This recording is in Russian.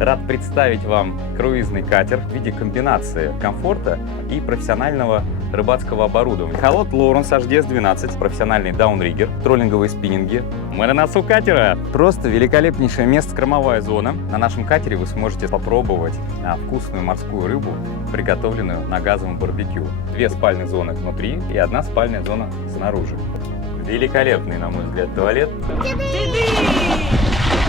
Рад представить вам круизный катер в виде комбинации комфорта и профессионального рыбацкого оборудования. Эхолот Lowrance HDS-12, профессиональный даунриггер, троллинговые спиннинги. Мы на носу катера! Просто великолепнейшее место, кормовая зона. На нашем катере вы сможете попробовать вкусную морскую рыбу, приготовленную на газовом барбекю. 2 спальные зоны внутри и 1 спальная зона снаружи. Великолепный, на мой взгляд, туалет.